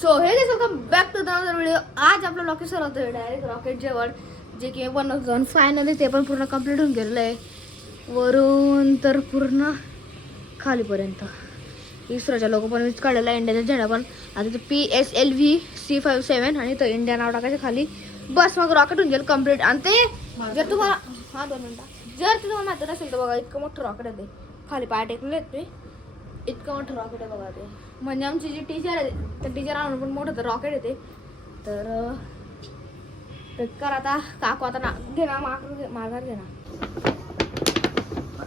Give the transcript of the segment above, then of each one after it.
So hey welcome back to the another video. आज आपलं location होतं डायरेक्ट रॉकेट जवळ, जे की बनवतो आणि फायनली ते पण पूर्ण कंप्लीट होऊन गेलेलं आहे. वरून तर पूर्ण खालीपर्यंत इस्रोच्या लोक पण वीज काढलेला आहे, इंडियाचा झेंडा पण. आता ते PSLV-C57 आणि तो इंडिया नाव टाकायचं खाली, बस मग रॉकेट होऊन जाईल कम्प्लीट. आणि ते जर तुम्हाला 2 मिनिटं जर तुम्हाला माहिती नसेल तर बघा, इतकं मोठं रॉकेट आहे ते. खाली पाय टेकले ते, इतकं मोठं रॉकेट आहे बघा ते. म्हणजे आमची जी टीचर आहे त्या टीचर आणून पण मोठं तर रॉकेट येते. तर कर आता काकू आता ना घे ना, माघार घे ना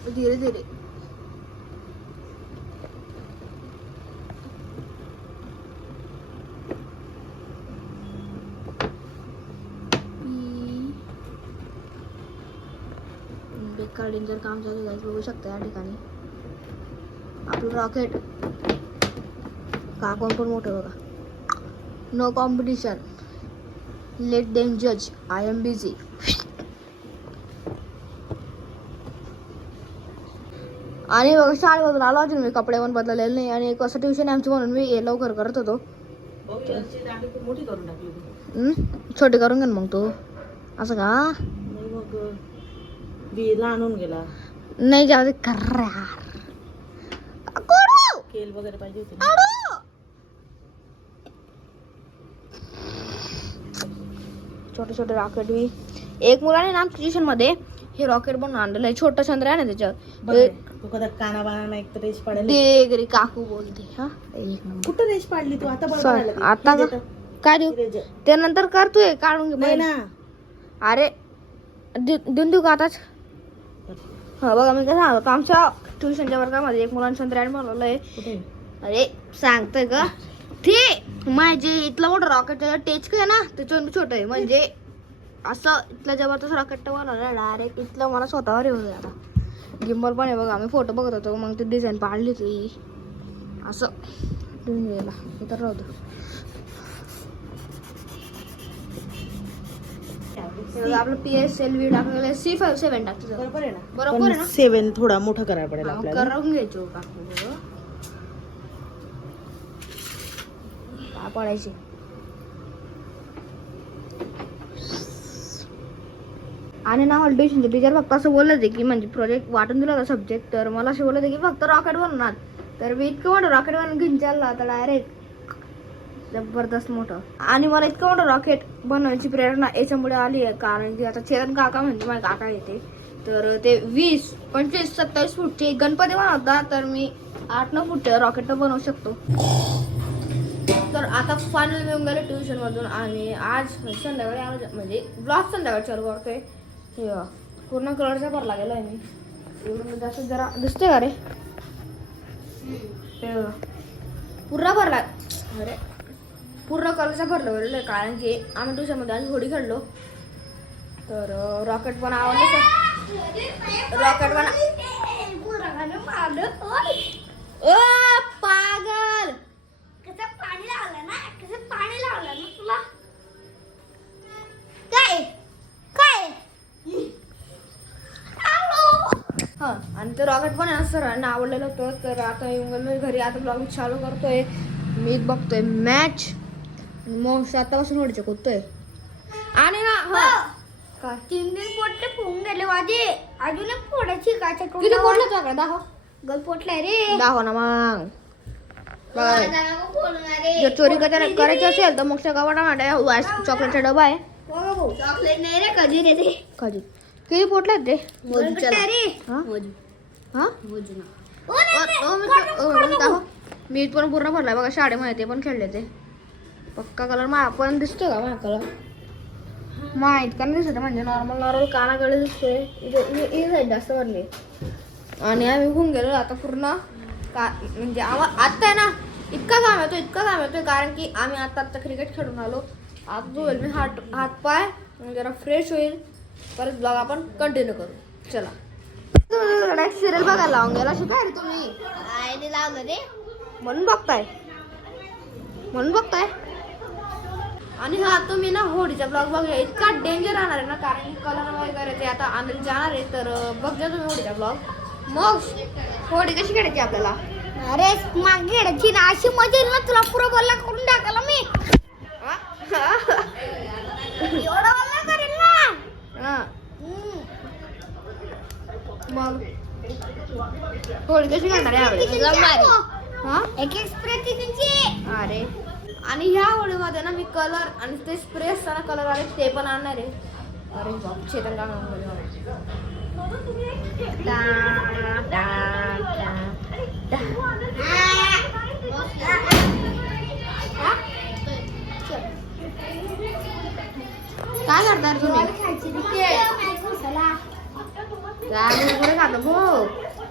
धीरे धीरे. बेकार डेंजर काम चालू आहे, बघू शकता या ठिकाणी आपलं रॉकेट. काकून पण मोठं बघा. नो कॉम्पिटिशन, लेट देम जज, आय एम बिझी. आणि बघा शाळेमधून आलो, अजून मी कपडे पण बदललेले नाही. आणि एक असं ट्युशन आहे आमची म्हणून मी हे लवकर करत होतो. छोटी करून घे मग तू असं का लहान होऊन गेला नाही जाऊ दे कर केल वगैरे पाहिजे होते. छोटे छोटे रॉकेट बी एक मुलाने ना ट्युशन मध्ये हे रॉकेट बनवून आणलेलं आहे. छोटं चंद्र आहे ना त्याच्यावर. तू कदा काना बाना एक तर रेश पाडेल देगरी काकू बोलते. हा कुठं रेश पाडली तू आता? आता काय देऊ ते नंतर करतोय, काढून घे नाही ना. अरे देऊन देऊ का आताच? हा बघा मी काय सांगतो, आमच्या ट्युशनच्या वर्गामध्ये एक मुलांनी चंद्रयान बनवलं आहे. अरे सांगतोय का ते माझे इथलं मोठं रॉकेट टेच आहे ना त्याच्यावर छोटं आहे. म्हणजे असं इथलं जबरदस्त रॉकेट बनवलं डायरेक्ट इथलं मला स्वतःवर येऊ दे. आता गिम्बल पण आहे बघा, आम्ही फोटो बघत होतो मग ते डिझाईन पाडली ती असं ठेवून गेला. इतर राहतो आपलं PSLV टाकलेलं C57 टाकतो. बरोबर आहे ना? बरोबर आहे ना? 7 थोडा मोठा करायला पडेल आपल्याला. करून घ्यायचो काकू काय पडायचे. आणि ना मला ट्युशनचे टीचर फक्त असं बोलत होते की म्हणजे प्रोजेक्ट वाटून दिला होता सब्जेक्ट, तर मला असं बोलत होते की फक्त रॉकेट बनवणार. तर मी इतकं मोठं रॉकेट बनवून घेऊन चालला आता डायरेक्ट जबरदस्त मोठं. आणि मला इतकं मोठं रॉकेट बनवण्याची प्रेरणा याच्यामुळे आली आहे कारण की आता चेतन काका म्हणजे माझे काका येते, तर ते 20, 25, 27 फूटचे गणपती बनवता, तर मी 8-9 फूटचे रॉकेट बनवू शकतो. तर आता फायनल मी गेलो ट्युशन मधून आणि आज संध्याकाळी आलो, म्हणजे ब्लॉग संध्याकाळी चालू करतोय. हे पूर्ण कलरचा भरला गेला आहे मी. एवढं जास्त जरा दिसते का रे? पूर्ण भरला. अरे पूर्ण कलरचा भरला गेलेलं आहे कारण की आम्ही ट्युशनमध्ये आज होडी खेळलो. तर रॉकेट पण आवडलं. रॉकेट पण पागल कसं पाणी लावलं ना, कसं पाणी लावलं ना तुला काय काय. हा आणि ते रॉकेट पण सरांना आवडलेलं होतं. तर आता येऊन गेलो घरी, आता ब्लॉग चालू करतोय. मी बघतोय मॅच, मग आतापासून होडीचे कुदतोय. आणि ना हा काय 3 पोटले फोडून गेले माझे, अजून एक फोडायची काय किती पोटलं तुझ्याकडे? दाखव. गल पोटलाय रे. दाखव ना मग. जर चोरी करायची असेल तर मग सगळं चॉकलेटचा डबा आहे. चॉकलेट नाही रे, कधी रे ते. कधी किती पोटले ते? मी पण पूर्ण भरलाय बघा. शाळेमध्ये ते पण खेळले ते. पक्का कलर मा पण दिसतोय का? माझा कलर माहीत का नाही दिसत, म्हणजे नॉर्मल कानाकडे दिसतोय. इथे साईड जास्त भरले. आणि आम्ही होऊन गेलो आता पूर्ण का, म्हणजे आत्ता आहे ना इतका घाम येतोय कारण की आम्ही आता क्रिकेट खेळून आलो. आता धुवेल मी हात पाय, जरा फ्रेश होईल. परत ब्लॉग आपण कंटिन्यू करू. चला सिरियल बघायला लावून गेला शिकाय रे तुम्ही. आईने लावलं रे म्हणून बघताय. आणि हा तुम्ही ना होडीचा ब्लॉग बघूया. इतका डेंजर राहणार आहे ना कारण की कलर वगैरे ते आता आणायला जाणार आहे. तर बघजा तुम्ही होडीचा ब्लॉग. मग होडी कशी खेळायची आपल्याला? अरे मागे खेळायची ना, अशी मजा येईल ना तुला. पुरा बल्ला करून टाकायला मी. कशी करणार आहे यावेळी? हा एक स्प्रे कितीची अरे आणि ह्या होळीमध्ये ना मी कलर आणि ते स्प्रे असताना कलर आले ते पण आणणार आहे. अरे बाप चेतन का काय करणार तुम्ही?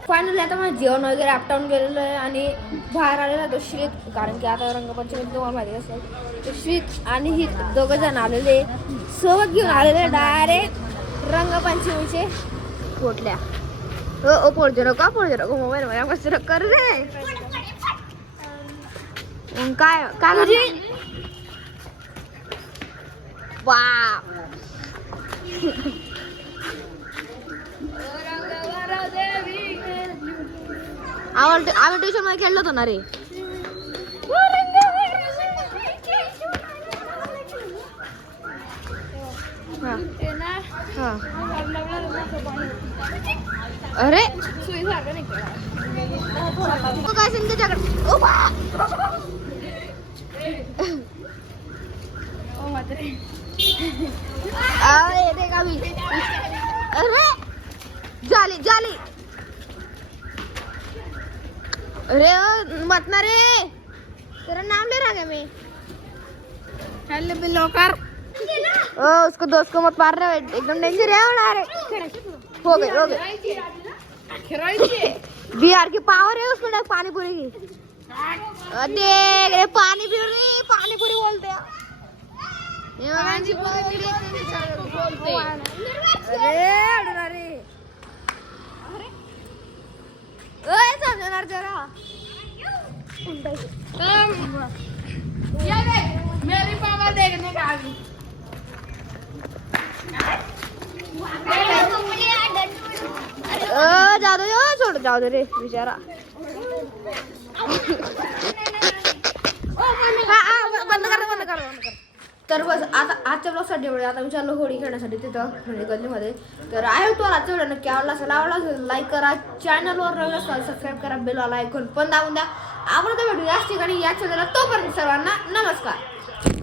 फायनली आता माझं जेवण वगैरे आपटावून गेलेलं आहे आणि बाहेर आलेला तो श्रीत, कारण की आता रंगपंचमी तुम्हाला माहिती असेल तर श्रीत आणि ही दोघं जण आलेले सोबत घेऊन आलेले डायरेक्ट रंगपंचमीचे पोटल्या. ओ पोळजे नको मोबाईल मध्ये मस्त कर रे. काय काय वा आम्ही ट्युशन मध्ये खेळलो होतो ना रे. अरे काय सांग त्याच्याकडे अरे झाली झाली अरे मत ना रे तेरा नाम ले रहा है मैं हेलो बिल्लो कर उसको दोस्त को मत मार रहे एकदम डेंजर है अरे हो गए बिहार की पावर है उसमें पानी पूरी की देख रे पानी पूरी बोलते हैं समजणार जरा मेरी पापा देखने का अभी जाऊ दे रे बिचारा. बंद कर. तर बस आता आजच्या ब्लॉगसाठी एवढे. आता मी चाललो होळी खेळण्यासाठी तिथं म्हणजे गल्लीमध्ये. तर आहे तुम्हाला आजचा व्हिडिओ नक्की आवडला असेल लाईक करा, चॅनलवर नवीन असाल सबस्क्राईब करा, बेल आयकॉन पण दाबून द्या. आवडता व्हिडिओ याच ठिकाणी या चॅनलला. तोपर्यंत सर्वांना नमस्कार.